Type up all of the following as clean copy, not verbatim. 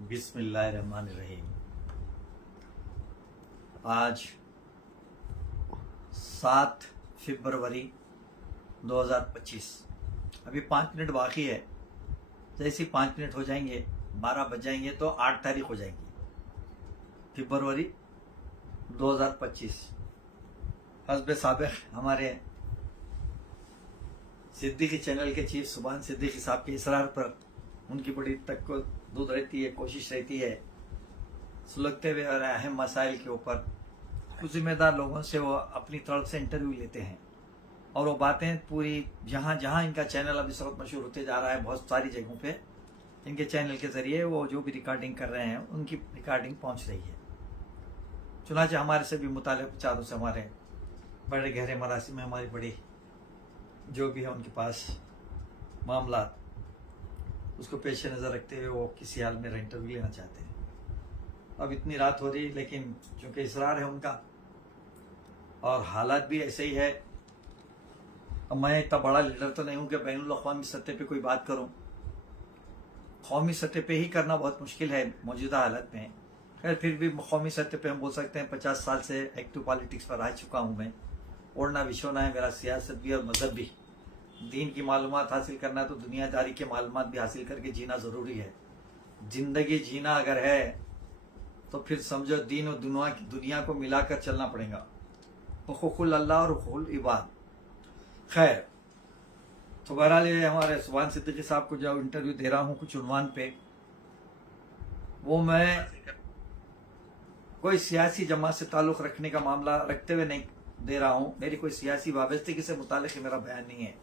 बिस्मिल्लाहिर्रहमानिर्रहीम। आज 7 फरवरी 2025। अभी 5 मिनट बाकी है। जैसे ही 5 मिनट हो जाएंगे, 12 बज जाएंगे तो 8 तारीख हो जाएगी फरवरी 2025। हस्ब साबिक़ हमारे सिद्दीकी चैनल के चीफ सुभान सिद्दीकी साहब के इसरार पर उनकी बड़ी तकद्दुद रहती है, कोशिश रहती है सुलगते हुए और अहम मसाइल के ऊपर कुछ जिम्मेदार लोगों से वो अपनी तरफ से इंटरव्यू लेते हैं और वो बातें पूरी जहाँ जहाँ इनका चैनल अभी इस वक्त मशहूर होते जा रहा है, बहुत सारी जगहों पे इनके चैनल के ज़रिए वो जो भी रिकॉर्डिंग कर रहे हैं उनकी रिकॉर्डिंग पहुँच रही है। चुनाचे हमारे से भी मुतालिक विचारों से हमारे बड़े गहरे मरासी में हमारी बड़ी जो भी है उनके पास मामला उसको पेश नज़र रखते हुए वो किसी हाल में इंटरव्यू लेना चाहते हैं। अब इतनी रात हो रही, लेकिन चूंकि इसरार है उनका और हालात भी ऐसे ही है। अब मैं इतना बड़ा लीडर तो नहीं हूँ कि बैनुल अक़वामी सतह पे कोई बात करूँ, कौमी सतह पे ही करना बहुत मुश्किल है मौजूदा हालत में। खैर फिर भी कौमी सतह पे हम बोल सकते हैं 50 साल से एक्टिव पॉलिटिक्स पर रह चुका हूँ मैं। ओढ़ना बिछोना है मेरा, सियासत भी और मज़हब भी। दीन की मालूमात हासिल करना है तो दुनियादारी के मालूमात भी हासिल करके जीना ज़रूरी है। ज़िंदगी जीना अगर है तो फिर समझो दीन और दुनिया को मिलाकर चलना पड़ेगा। हुकूकुल अल्लाह और हुकूकुल इबाद। खैर तो बहरहाल ये हमारे सुभान सिद्दीकी साहब को जो इंटरव्यू दे रहा हूँ कुछ उन्वान पे, वो मैं कोई सियासी जमात से ताल्लुक़ रखने का मामला रखते हुए नहीं दे रहा हूँ। मेरी कोई सियासी वाबस्तगी से मुताल्लिक़ मेरा बयान नहीं है।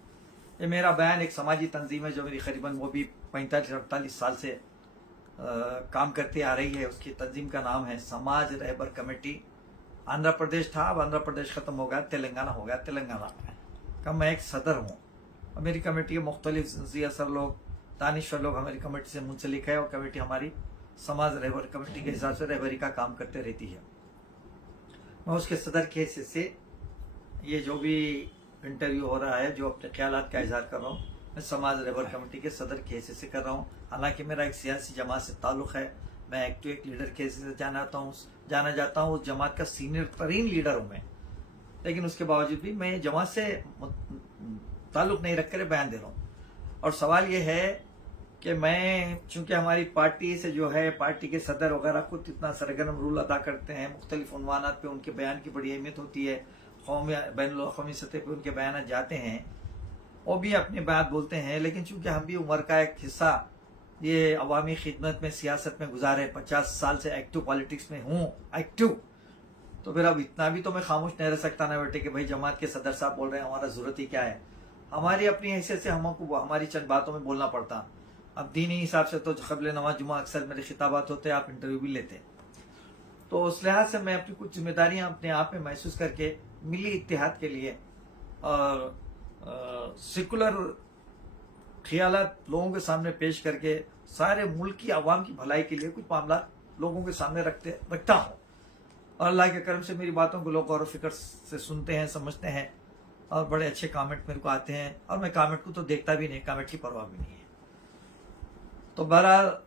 ये मेरा बयान एक समाजी तंजीम है जो मेरी करीबन वो भी 45-48 साल से काम करती आ रही है। उसकी तंजीम का नाम है समाज रहबर कमेटी। आंध्र प्रदेश था, अब आंध्र प्रदेश ख़त्म हो गया, तेलंगाना हो गया। तेलंगाना का मैं एक सदर हूँ और मेरी कमेटी के मुख्तलिफ ज़ियासर लोग, दानिश्वर लोग हमारी कमेटी से मुंसलिक है और कमेटी हमारी समाज रहबर कमेटी के हिसाब से रहबरी का काम करते रहती है। मैं उसके सदर के हिस्से से ये जो भी इंटरव्यू हो रहा है, जो अपने ख्यालात का इजहार कर रहा हूँ, मैं समाज रहबर कमेटी के सदर के हिस्से से कर रहा हूँ। हालांकि मेरा एक सियासी जमात से ताल्लुक़ है, मैं एक्टिव एक लीडर के हिस्से से जाना जाता हूँ। उस जमात का सीनियर तरीन लीडर हूँ मैं, लेकिन उसके बावजूद भी मैं जमात से ताल्लुक़ नहीं रख कर बयान दे रहा हूँ। और सवाल ये है कि मैं चूँकि हमारी पार्टी से जो है, पार्टी के सदर वगैरह खुद इतना सरगर्म रूल अदा करते हैं, मुख्तलिफ उन्वानात पे उनके बयान की बड़ी अहमियत होती है, कौमी बैनुल अक़वामी सतह पे उनके बयान जाते हैं, वो भी अपनी बात बोलते हैं। लेकिन चूँकि हम भी उम्र का एक हिस्सा ये अवामी खिदमत में, सियासत में गुजारे, 50 साल से एक्टिव पॉलिटिक्स में हूँ एक्टिव, तो फिर अब इतना भी तो मैं खामोश नहीं रह सकता ना बेटे कि भाई जमात के सदर साहब बोल रहे हैं, हमारा ज़रूरत ही क्या है। हमारी अपनी हैसियत से हमको हमारी चंद बातों में बोलना पड़ता। अब दीनी हिसाब से तो क़ब्ल नमाज जुमा अक्सर मेरे खिताबात होते, आप इंटरव्यू भी लेते। तो उस लिहाज से मैं अपनी कुछ जिम्मेदारियाँ अपने आप में महसूस करके मिली इत्तेहाद के लिए और सेकुलर ख्यालात लोगों के सामने पेश करके सारे मुल्क की आवाम की भलाई के लिए कुछ मामला लोगों के सामने रखता हूँ। और अल्लाह के करम से मेरी बातों को लोग गौर व फिक्र से सुनते हैं, समझते हैं और बड़े अच्छे कमेंट मेरे को आते हैं। और मैं कमेंट को तो देखता भी नहीं, कमेंट की परवाह भी नहीं है। तो बहरहाल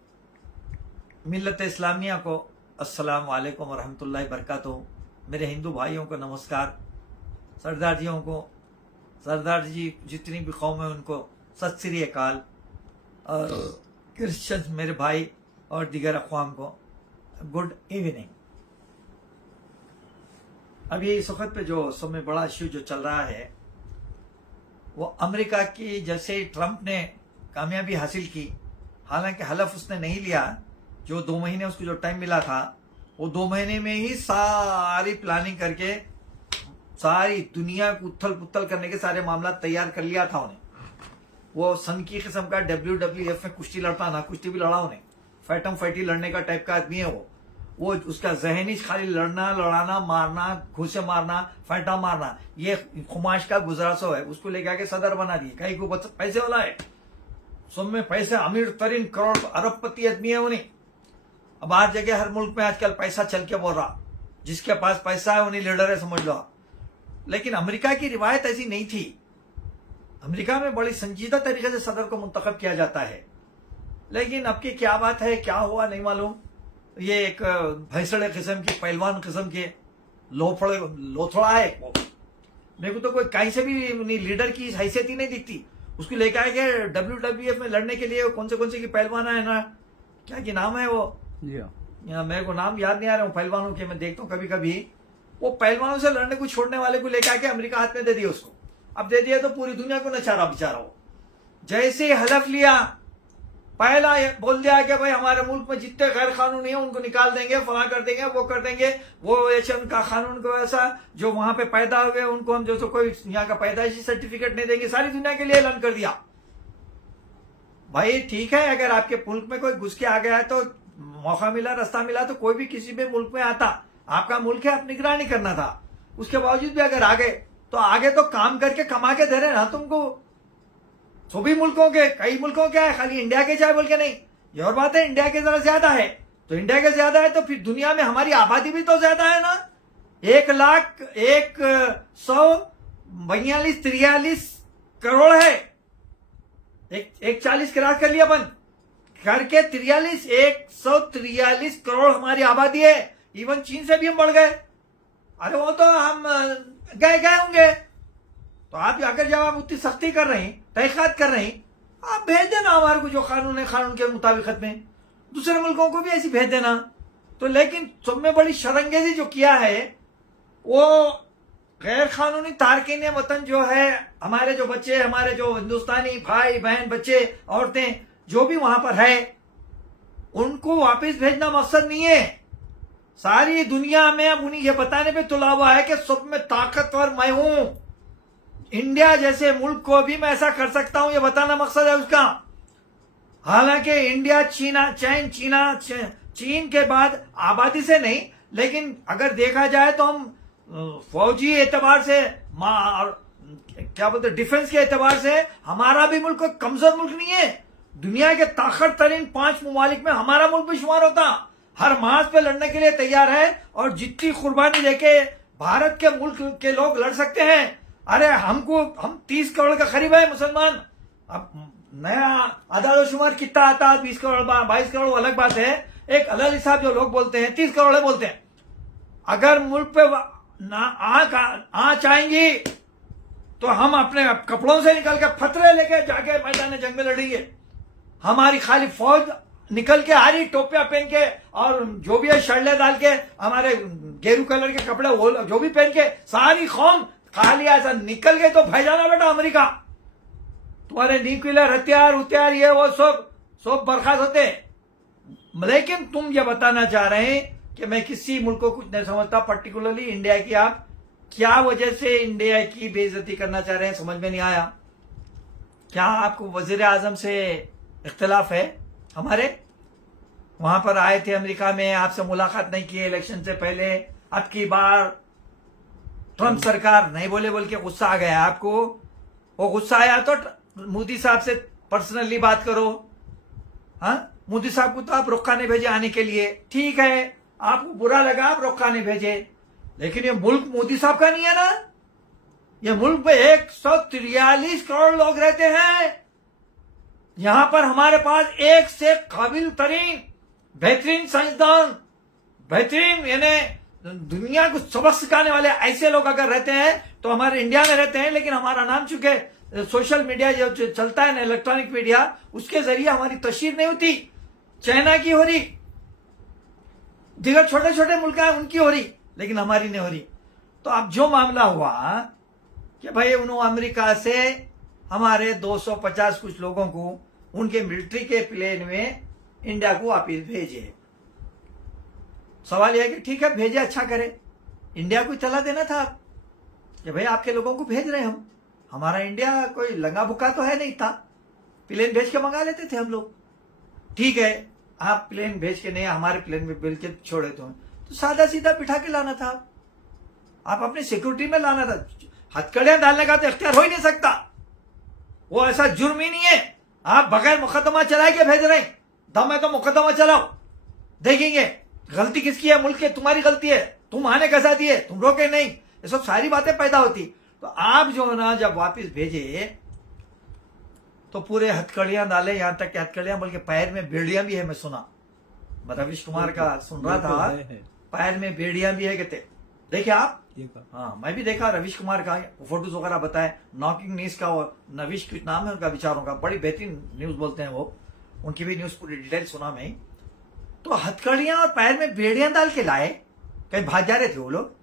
मिल्लत इस्लामिया को अस्सलाम वालेकुम वरहमतुल्लाहि बरकातुहू। मेरे हिंदू भाइयों को नमस्कार, सरदार जियों को, सरदार जी जितनी भी कौम है उनको सत श्री अकाल, और क्रिश्चियन मेरे भाई और दीगर अक़वाम को गुड इवनिंग। अभी इस वक्त पे जो सब में बड़ा इश्यू जो चल रहा है वो अमेरिका की, जैसे ट्रंप ने कामयाबी हासिल की, हालांकि हलफ उसने नहीं लिया, जो 2 महीने उसको जो टाइम मिला था वो 2 महीने में ही सारी प्लानिंग करके सारी दुनिया को उथल पुथल करने के सारे मामला तैयार कर लिया था उन्हें। वो सन की किस्म का WWF में कुश्ती लड़ता ना, कुश्ती भी लड़ा उन्हें, फैटम फैटी लड़ने का टाइप का आदमी है वो उसका जहनी खाली लड़ना, लड़ाना, मारना, घुसे मारना, फैटा मारना, ये खुमाश का गुजरासो है। उसको लेके आके सदर बना दिए, कहीं को पैसे वाला है, सब में पैसे, अमीर तरीन करोड़ अरबपति आदमी है उन्हें। अब हर जगह हर मुल्क में आजकल पैसा चल के बोल रहा, जिसके पास पैसा है उन्हीं लीडर है, समझ लो। लेकिन अमेरिका की रिवायत ऐसी नहीं थी। अमेरिका में बड़ी संजीदा तरीके से सदर को मुंतखब किया जाता है लेकिन अब की क्या बात है, क्या हुआ नहीं मालूम। ये एक भैंसड़े किस्म के, पहलवान किस्म के लोथड़ा है वो। मेरे को तो कोई कहीं से भी नहीं, लीडर की हैसियत ही नहीं दिखती। उसको लेकर आए गए WWF में लड़ने के लिए, कौन से की पहलवान है ना, क्या की नाम है वो, मेरे को नाम याद नहीं आ रहा हूँ पहलवानों के, मैं देखता हूँ कभी कभी। वो पहलवानों से लड़ने को छोड़ने वाले को लेकर आके अमेरिका हाथ में दे दिया उसको। अब दे दिया तो पूरी दुनिया को नचारा बेचारा वो। जैसे ही हलफ लिया, पहला बोल दिया कि भाई हमारे मुल्क में जितने गैर कानूनी है उनको निकाल देंगे, फला कर देंगे, वो कर देंगे, वो एशियन का कानून को ऐसा, जो वहां पे पैदा हुए उनको हम जो कोई यहाँ का पैदाइशी सर्टिफिकेट नहीं देंगे, सारी दुनिया के लिए ऐलान कर दिया। भाई ठीक है, अगर आपके मुल्क में कोई घुस के आ गया है तो मौका मिला, रास्ता मिला तो कोई भी किसी भी मुल्क में आता, आपका मुल्क है, आप निगरानी करना था। उसके बावजूद भी अगर आ गए तो आगे तो काम करके कमा के दे रहे ना तुमको। सभी मुल्कों के, कई मुल्कों के है, खाली इंडिया के चाहे बोल के नहीं। ये और बात है, इंडिया के जरा ज्यादा है, तो इंडिया के ज्यादा है तो फिर दुनिया में हमारी आबादी भी तो ज्यादा है ना। 1,142,43 करोड़ है। एक 40 क्रॉस कर लिया बंद करके 143 करोड़ हमारी आबादी है। इवन चीन से भी हम बढ़ गए। अरे वो तो हम गए होंगे। तो आप अगर जब आप उतनी सख्ती कर रहे हैं, तहकीकात कर रहे हैं, आप भेज देना हमारे को जो कानून है, कानून के मुताबिक में दूसरे मुल्कों को भी ऐसी भेज देना। तो लेकिन सब में बड़ी शरंगेजी जो किया है, वो गैर कानूनी तारकीन वतन जो है, हमारे जो बच्चे, हमारे जो हिंदुस्तानी भाई बहन, बच्चे, औरतें जो भी वहां पर है, उनको वापस भेजना मकसद नहीं है। सारी दुनिया में अब उन्हें यह बताने पे तुला हुआ है कि सब में ताकतवर मैं हूं, इंडिया जैसे मुल्क को भी मैं ऐसा कर सकता हूं, यह बताना मकसद है उसका। हालांकि इंडिया चीन के बाद आबादी से नहीं, लेकिन अगर देखा जाए तो हम फौजी एतबार से, क्या बोलते, डिफेंस के एतबार से हमारा भी मुल्क कोई कमजोर मुल्क नहीं है। दुनिया के ताकत तरीन 5 ममालिक में हमारा मुल्क भी शुमार होता। हर मास पे लड़ने के लिए तैयार है, और जितनी कुर्बानी देके भारत के मुल्क के लोग लड़ सकते हैं। अरे हम 30 करोड़ का करीब है मुसलमान। अब नया आदाद शुमार कितना आता, 20 करोड़ 22 करोड़ अलग बात है। एक अलग हिसाब जो लोग बोलते हैं 30 करोड़ बोलते हैं। अगर मुल्क पे आँच आएंगी तो हम अपने कपड़ों से निकल के फतरे लेके जाके मैदान जंग में लड़ेंगे। हमारी खाली फौज निकल के आ रही, टोपियां पहन के, और जो भी है शर्ले डाल के, हमारे गेरू कलर के कपड़े वो जो भी पहन के, सारी कौम खाली ऐसा निकल गए तो भाई जाना बेटा अमेरिका। तुम्हारे न्यूक्लियर हथियार ये वो सब बर्खास्त होते। लेकिन तुम ये बताना चाह रहे हैं कि मैं किसी मुल्क को कुछ नहीं समझता, पर्टिकुलरली इंडिया की। आप क्या वजह से इंडिया की बेइज्जती करना चाह रहे हैं, समझ में नहीं आया। क्या आपको वजीर आजम से इख्तिलाफ है? हमारे वहां पर आए थे अमेरिका में, आपसे मुलाकात नहीं की इलेक्शन से पहले। अब की बार ट्रंप सरकार नहीं बोल के गुस्सा आ गया आपको। वो गुस्सा आया तो मोदी साहब से पर्सनली बात करो। हाँ, मोदी साहब को तो आप रोका नहीं भेजे आने के लिए, ठीक है, आपको बुरा लगा, आप रोका नहीं भेजे, लेकिन ये मुल्क मोदी साहब का नहीं है ना। ये मुल्क में 143 करोड़ लोग रहते हैं। यहां पर हमारे पास एक से काबिल तरीन, बेहतरीन साइंसदान, बेहतरीन यानी दुनिया को सबक सिखाने वाले ऐसे लोग अगर रहते हैं तो हमारे इंडिया में रहते हैं। लेकिन हमारा नाम चूंकि सोशल मीडिया जो चलता है ना, इलेक्ट्रॉनिक मीडिया, उसके जरिए हमारी तशहीर नहीं होती। चाइना की हो रही, दिगर छोटे छोटे मुल्क हैं उनकी हो रही, लेकिन हमारी नहीं हो रही। तो अब जो मामला हुआ कि भाई उन्होंने अमेरिका से हमारे 250 कुछ लोगों को उनके मिलिट्री के प्लेन में इंडिया को वापिस भेजे। सवाल यह है कि ठीक है भेजे, अच्छा करे, इंडिया को चला देना था आप कि भाई आपके लोगों को भेज रहे हम। हमारा इंडिया कोई लंगा भुक्का तो है नहीं था, प्लेन भेज के मंगा लेते थे हम लोग। ठीक है, आप प्लेन भेज के नहीं, हमारे प्लेन में बिल के छोड़े तो सादा सीधा बिठा के लाना था। आप अपनी सिक्योरिटी में लाना था। हथकड़ियां डालने का तो इख्तियार हो ही नहीं सकता, वो ऐसा जुर्म ही नहीं है। आप बगैर मुकदमा चला के भेज रहे हैं, दम है तो मुकदमा चलाओ, देखेंगे गलती किसकी है, मुल्क की तुम्हारी गलती है, तुम आने कैसा दिए, तुम रोके नहीं, ये सब सारी बातें पैदा होती। तो आप जो है ना जब वापिस भेजे तो पूरे हथकड़ियां डाले, यहाँ तक कि हथकड़ियां बल्कि पैर में बेड़ियां भी है। मैं सुना, मैं रविश कुमार का सुन रहा था, पैर में बेड़ियां भी है कहते। देखिए आप, हाँ मैं भी देखा रविश कुमार का फोटोज वगैरह बताए, नॉकिंग न्यूज का, और नविश कुछ नाम है उनका, विचारों का, बड़ी बेहतरीन न्यूज बोलते हैं वो, उनकी भी न्यूज पूरी डिटेल सुना मैं। तो हथकड़ियां और पैर में बेड़ियां डाल के लाए, कहीं भाग जा रहे थे वो लोग,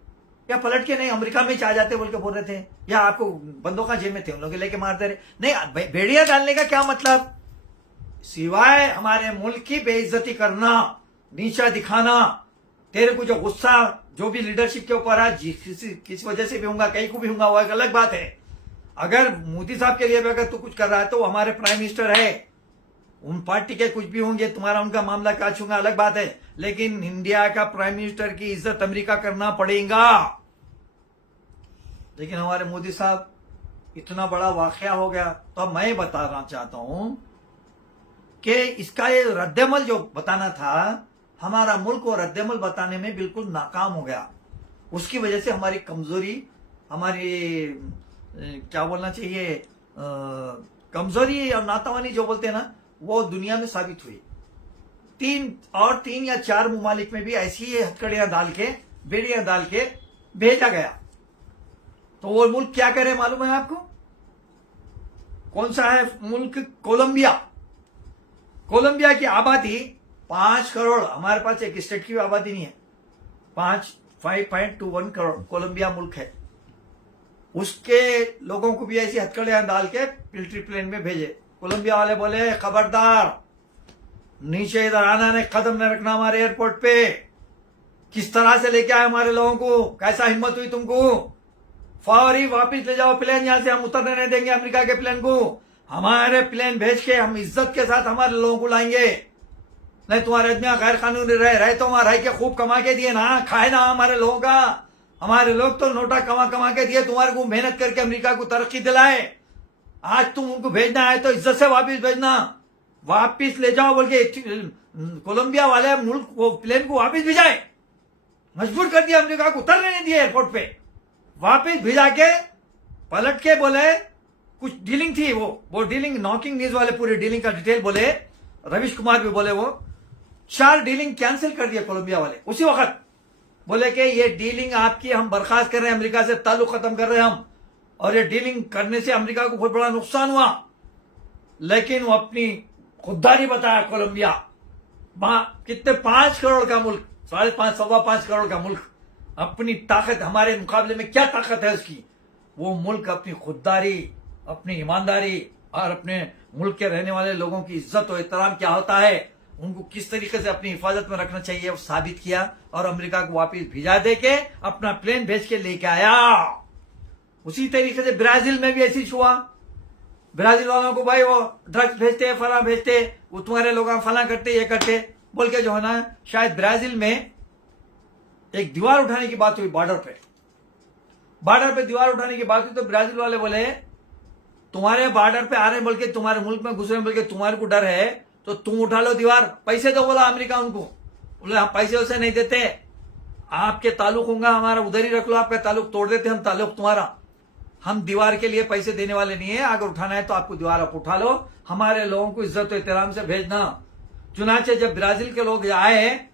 या पलट के नहीं अमेरिका में आ जाते बोल के बोल रहे थे, या आपको बंदूका जेब में थे उन लोग लेके मारते रहे? नहीं, बेड़ियां डालने का क्या मतलब, सिवाय हमारे मुल्क की बेइज्जती करना, नीचा दिखाना, तेरे को जो गुस्सा जो भी लीडरशिप के ऊपर है, किस वजह से भी होगा, कहीं को भी होगा, वो एक अलग बात है। अगर मोदी साहब के लिए भी अगर तू कुछ कर रहा है तो वो हमारे प्राइम मिनिस्टर है, उन पार्टी के कुछ भी होंगे, तुम्हारा उनका मामला क्या छूंगा अलग बात है, लेकिन इंडिया का प्राइम मिनिस्टर की इज्जत अमेरिका करना पड़ेगा। लेकिन हमारे मोदी साहब, इतना बड़ा वाकया हो गया, तो अब मैं बताना चाहता हूं कि इसका ये रद्देमल जो बताना था, हमारा मुल्क को रद्देमल बताने में बिल्कुल नाकाम हो गया। उसकी वजह से हमारी कमजोरी, हमारी क्या बोलना चाहिए, कमजोरी और नातावानी जो बोलते हैं ना, वो दुनिया में साबित हुई। 3 या 4 मुमालिक में भी ऐसी हथकड़ियां डाल के, बेड़ियां डाल के भेजा गया। तो वो मुल्क क्या करे मालूम है आपको? कौन सा है मुल्क? कोलंबिया। कोलंबिया की आबादी 5 करोड़, हमारे पास एक स्टेट की आबादी नहीं है, 5.21 करोड़ कोलंबिया मुल्क है। उसके लोगों को भी ऐसी हथकड़ियां डाल के मिलिट्री प्लेन में भेजे। कोलंबिया वाले बोले खबरदार, नीचे इधर आना नहीं, कदम न रखना हमारे एयरपोर्ट पे। किस तरह से लेके आए हमारे लोगों को, कैसा हिम्मत हुई तुमको, फौरी वापिस ले जाओ प्लेन, यहां से हम उतरने नहीं देंगे अमेरिका के प्लेन को, हमारे प्लेन भेज के हम इज्जत के साथ हमारे लोगों को लाएंगे। नहीं तुम्हारे आदमी गैर कानूनी रहे तो हमारे रह के खूब कमा के दिए ना, खाए ना हमारे लोगों का, हमारे लोग तो नोटा कमा के दिए तुम्हारे को, मेहनत करके अमेरिका को तरक्की दिलाए। आज तुम उनको भेजना है तो इज्जत से वापिस भेजना, वापिस ले जाओ बोल के कोलंबिया वाले मुल्क वो प्लेन को वापिस भिजाए, मजबूर कर दिया अमेरिका को, उतरने नहीं दिए एयरपोर्ट पे, वापिस भिजा के पलट के बोले कुछ डीलिंग थी, वो डीलिंग, नॉकिंग न्यूज वाले पूरी डीलिंग का डिटेल बोले, रविश कुमार भी बोले, वो 4 डीलिंग कैंसिल कर दिया कोलंबिया वाले उसी वक्त। बोले कि ये डीलिंग आपकी हम बर्खास्त कर रहे हैं, अमेरिका से ताल्लुक खत्म कर रहे हैं हम, और ये डीलिंग करने से अमेरिका को बहुत बड़ा नुकसान हुआ। लेकिन वो अपनी खुददारी बताया कोलंबिया, कितने 5 करोड़ का मुल्क, 5.5 सवा 5 करोड़ का मुल्क, अपनी ताकत हमारे मुकाबले में क्या ताकत है उसकी, वो मुल्क अपनी खुददारी, अपनी ईमानदारी और अपने मुल्क के रहने वाले लोगों की इज्जत और एहतराम क्या होता है, उनको किस तरीके से अपनी हिफाजत में रखना चाहिए, वो साबित किया और अमेरिका को वापस भिजा दे के अपना प्लेन भेज के लेके आया। उसी तरीके से ब्राजील में भी ऐसी हुआ, ब्राजील वालों को भाई वो ड्रग्स भेजते, फला भेजते, वो तुम्हारे लोग फला करते, ये करते बोल के जो है ना, शायद ब्राजील में एक दीवार उठाने की बात हुई, बॉर्डर पे दीवार उठाने की बात हुई, तो ब्राजील वाले बोले तुम्हारे बॉर्डर पे आ रहे बोल के, तुम्हारे मुल्क में घुस रहे बोल के तुम्हारे को डर है तो तुम उठा लो दीवार, पैसे दो बोला अमेरिका उनको। बोले हम पैसे वैसे नहीं देते, आपके ताल्लुक होगा हमारा उधर ही रख लो, आपका ताल्लुक तोड़ देते हम ताल्लुक तुम्हारा, हम दीवार के लिए पैसे देने वाले नहीं है, अगर उठाना है तो आपको दीवार आप उठा लो, हमारे लोगों को इज्जत और एहतराम से भेजना। चुनाचे जब ब्राजील के लोग आए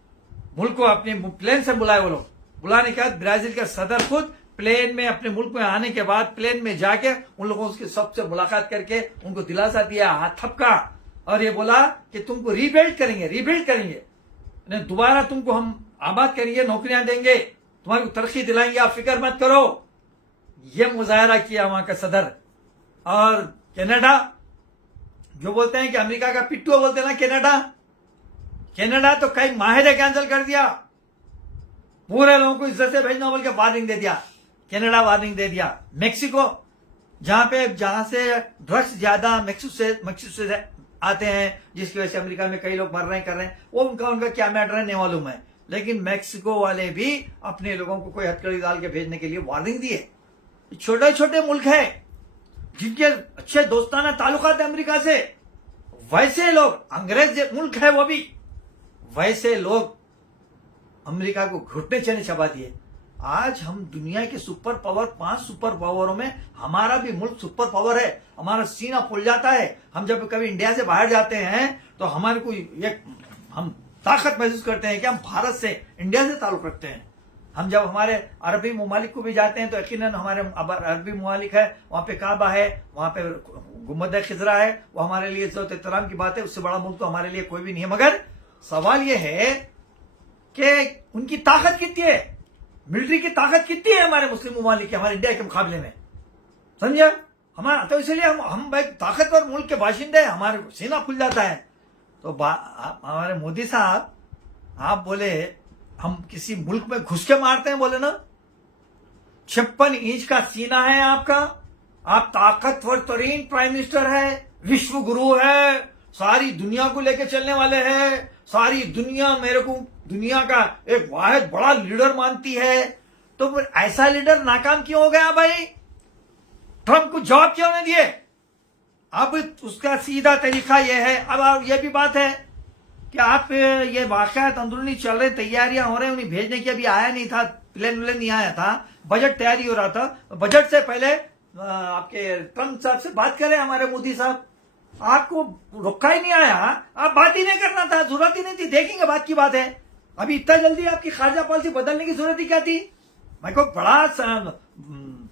मुल्क को, अपने प्लेन से बुलाए, वो लोग बुलाने के बाद ब्राजील के सदर खुद प्लेन में अपने मुल्क में आने के बाद प्लेन में जाके उन लोगों से सबसे मुलाकात करके उनको दिलासा दिया, हाथ थपका, और ये बोला कि तुमको रीबिल्ड करेंगे, दोबारा तुमको हम आबाद करेंगे, नौकरियां देंगे, तुम्हारी तरक्की दिलाएंगे, आप फिक्र मत करो। ये मुजाहरा किया वहां का सदर। और कनाडा जो बोलते हैं कि अमेरिका का पिट्टू बोलते हैं ना, कनाडा तो कई माहिदे कैंसिल कर दिया, पूरे लोगों को इज्जत से भेजना बोल के वार्निंग दे दिया, कनाडा वार्निंग दे दिया। मेक्सिको जहां से ड्रग्स ज्यादा मेक्सिको से आते हैं, जिसकी वजह से अमेरिका में कई लोग मर रहे हैं, कर रहे हैं, वो उनका क्या मैटर है नहीं मालूम है, लेकिन मेक्सिको वाले भी अपने लोगों को कोई हथकड़ी डाल के भेजने के लिए वार्निंग दिए। छोटे छोटे मुल्क है जिनके अच्छे दोस्ताना ताल्लुकात है अमेरिका से, वैसे लोग, अंग्रेज मुल्क है वो भी, वैसे लोग अमेरिका को घुटने चने चबा दिए। आज हम दुनिया के सुपर पावर 5 सुपर पावरों में हमारा भी मुल्क सुपर पावर है। हमारा सीना फूल जाता है। हम जब कभी इंडिया से बाहर जाते हैं तो हमारे को एक हम ताकत महसूस करते हैं कि हम भारत से, इंडिया से ताल्लुक रखते हैं। हम जब हमारे अरबी ममालिक को भी जाते हैं तो यकीनन हमारे अरबी ममालिक है, वहां पे काबा है, वहां पे गुम्बद खिजरा है, वो हमारे लिए इज्जत एहतराम की बात है। उससे बड़ा मुल्क तो हमारे लिए कोई भी नहीं है। मगर सवाल यह है कि उनकी ताकत कितनी है, मिलिट्री की ताकत कितनी है हमारे मुस्लिम ममालिक की, हमारे इंडिया के मुकाबले में, समझा? हमारा तो इसलिए हम एक ताकतवर मुल्क के बाशिंदे हैं, हमारे सीना खुल जाता है। तो हमारे मोदी साहब, आप बोले हम किसी मुल्क में घुस के मारते हैं, बोले ना 56 इंच का सीना है आपका, आप ताकतवर तरीन प्राइम मिनिस्टर है, विश्व गुरु है, सारी दुनिया को लेके चलने वाले हैं, सारी दुनिया मेरे को दुनिया का एक वाहिद बड़ा लीडर मानती है। तो फिर ऐसा लीडर नाकाम क्यों हो गया भाई? ट्रंप को जवाब क्यों नहीं दिए? अब उसका सीधा तरीका यह है। अब यह भी बात है कि आप ये वाकयात अंदरूनी चल रहे, तैयारियां हो रहे हैं, उन्हें भेजने की अभी आया नहीं था, प्लेन व्लेन नहीं आया था, बजट तैयारी हो रहा था। बजट से पहले आपके ट्रंप साहब से बात करें हमारे मोदी साहब, आपको रोका ही नहीं आया, आप बात ही नहीं करना था, जरूरत ही नहीं थी। देखेंगे, बात की बात है। अभी इतना जल्दी आपकी खारजा पॉलिसी बदलने की जरूरत ही क्या थी? मैं को बड़ा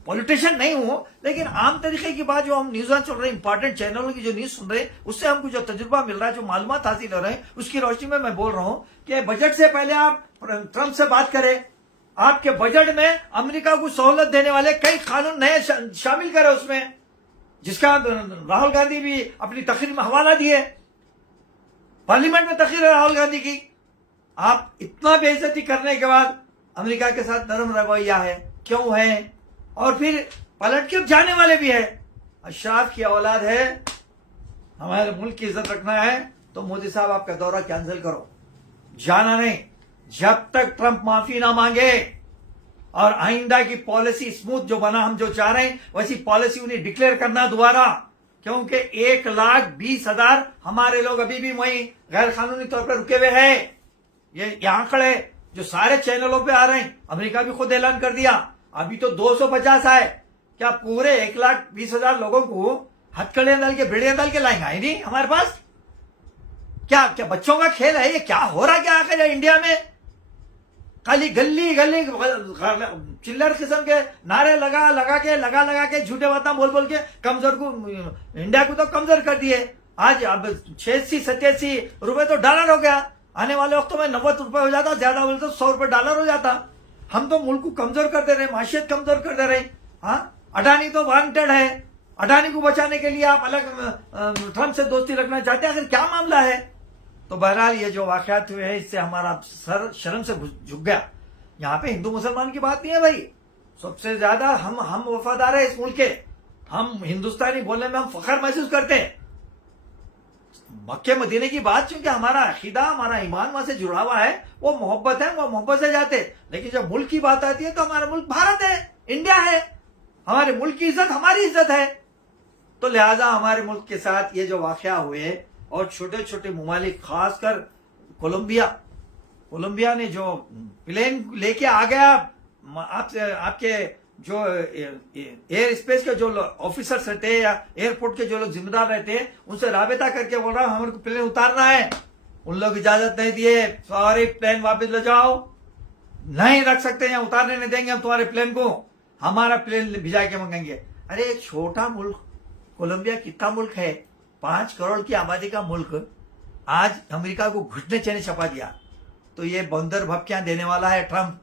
पॉलिटिशियन नहीं हूं, लेकिन आम तरीके की बात जो हम न्यूज़ चल रहे, इंपॉर्टेंट चैनलों की जो न्यूज सुन रहे, उससे हमको जो तजुर्बा मिल रहा है, जो मालूमात हासिल हो रहे हैं, उसकी रोशनी में मैं बोल रहा हूं कि बजट से पहले आप ट्रंप से बात करें, आपके बजट में अमेरिका को सहूलत देने वाले कई कानून नए शामिल करें उसमें, जिसका राहुल गांधी भी अपनी तकरीर में हवाला दिए, पार्लियामेंट में तकरीर है राहुल गांधी की। आप इतना बेइज्जती करने के बाद अमेरिका के साथ नरम रवैया है, क्यों है? और फिर पलट के जाने वाले भी है। अशराफ की औलाद है, हमारे मुल्क की इज्जत रखना है तो मोदी साहब आपका दौरा कैंसिल करो, जाना नहीं जब तक ट्रंप माफी ना मांगे। और आइंदा की पॉलिसी स्मूथ जो बना, हम जो चाह रहे हैं वैसी पॉलिसी उन्हें डिक्लेयर करना दोबारा, क्योंकि 1,20,000 हमारे लोग अभी भी वहीं गैर कानूनी तौर पर रुके हुए हैं। ये आंकड़े जो सारे चैनलों पे आ रहे हैं, अमेरिका भी खुद ऐलान कर दिया, अभी तो 250 आए। क्या पूरे 1,20,000 लोगों को हथकड़ियां डाल के, बेड़ियां डाल के लाएंगे? है नहीं हमारे पास? क्या क्या बच्चों का खेल है ये? क्या हो रहा क्या आखिर इंडिया में? खाली गली गली चिल्लर किस्म के नारे लगा के झूठे बातें बोल बोल के कमजोर को, इंडिया को तो कमजोर कर दिए। आज अब 86-87 रुपए तो डॉलर हो गया, आने वाले वक्तों में 90 रुपए हो जाता, ज्यादा बोले तो 100 रुपए डॉलर हो जाता। हम तो मुल्क को कमजोर कर दे रहे, माशियत कमजोर कर दे रहे। हाँ, अडानी तो वांटेड है, अडानी को बचाने के लिए आप अलग ट्रंप से दोस्ती रखना चाहते हैं, आखिर क्या मामला है? तो बहरहाल ये जो वाकयात हुए हैं, इससे हमारा सर शर्म से झुक गया। यहाँ पे हिंदू मुसलमान की बात नहीं है भाई, सबसे ज्यादा हम वफादार है इस मुल्क के, हम हिंदुस्तानी बोलने में हम फख्र महसूस करते हैं। मक्के मदीने की बात, क्योंकि हमारा अकीदा, हमारा ईमान वहां से जुड़ा हुआ है, वो मोहब्बत है, वो मोहब्बत से जाते। लेकिन जब मुल्क की बात आती है तो हमारा मुल्क भारत है, इंडिया है, हमारे मुल्क की इज्जत हमारी इज्जत है। तो लिहाजा हमारे मुल्क के साथ ये जो वाकया हुए, और छोटे छोटे ममालिक, खासकर कोलंबिया ने जो प्लेन लेके आ गया, आपके जो एयर स्पेस के जो ऑफिसर्स रहते हैं या एयरपोर्ट के जो लोग जिम्मेदार रहते हैं, उनसे राबता करके बोल रहा हमारे को प्लेन उतारना है। उन लोग इजाजत नहीं दिए, सॉरी प्लेन वापस ले जाओ, नहीं रख सकते, यहाँ उतारने नहीं देंगे हम तुम्हारे प्लेन को, हमारा प्लेन भिजा के मंगेंगे। अरे एक छोटा मुल्क कोलंबिया कितना मुल्क है, 5 करोड़ की आबादी का मुल्क, आज अमेरिका को घुटने चने छपा दिया। तो ये बंदर भपकियां देने वाला है ट्रंप।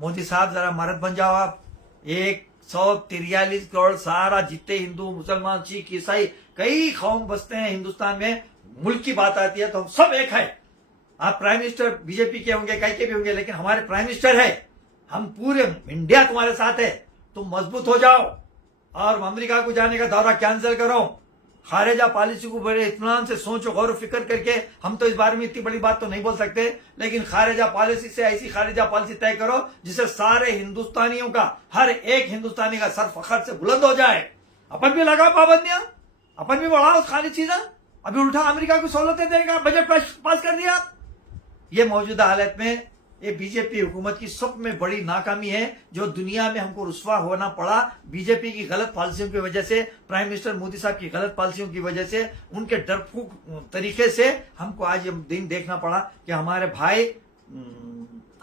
मोदी साहब जरा मर्द बन जाओ आप। 143 करोड़ सारा जितने हिंदू, मुसलमान, सिख, ईसाई, कई कौम बसते हैं हिंदुस्तान में, मुल्क की बात आती है तो हम सब एक है। आप प्राइम मिनिस्टर बीजेपी के होंगे, कई के भी होंगे, लेकिन हमारे प्राइम मिनिस्टर है, हम पूरे इंडिया तुम्हारे साथ है। तुम मजबूत हो जाओ और अमेरिका को जाने का दौरा कैंसिल करो। खारिजा पॉलिसी को बड़े इत्मीनान से सोचो, गौर फिक्र करके, हम तो इस बारे में इतनी बड़ी बात तो नहीं बोल सकते, लेकिन खारिजा पॉलिसी से ऐसी खारिजा पॉलिसी तय करो जिससे सारे हिंदुस्तानियों का, हर एक हिंदुस्तानी का सर फखर से बुलंद हो जाए। अपन भी लगाओ पाबंदियां, अपन भी बढ़ाओ खाली चीजें। अभी उल्टा अमेरिका को सहूलतें देने का बजट पास कर दिया। ये मौजूदा हालत में ये बीजेपी हुकूमत की सब में बड़ी नाकामी है, जो दुनिया में हमको रुस्वा होना पड़ा बीजेपी की गलत पॉलिसियों की वजह से, प्राइम मिनिस्टर मोदी साहब की गलत पॉलिसियों की वजह से, उनके डरपोक तरीके से हमको आज ये दिन देखना पड़ा कि हमारे भाई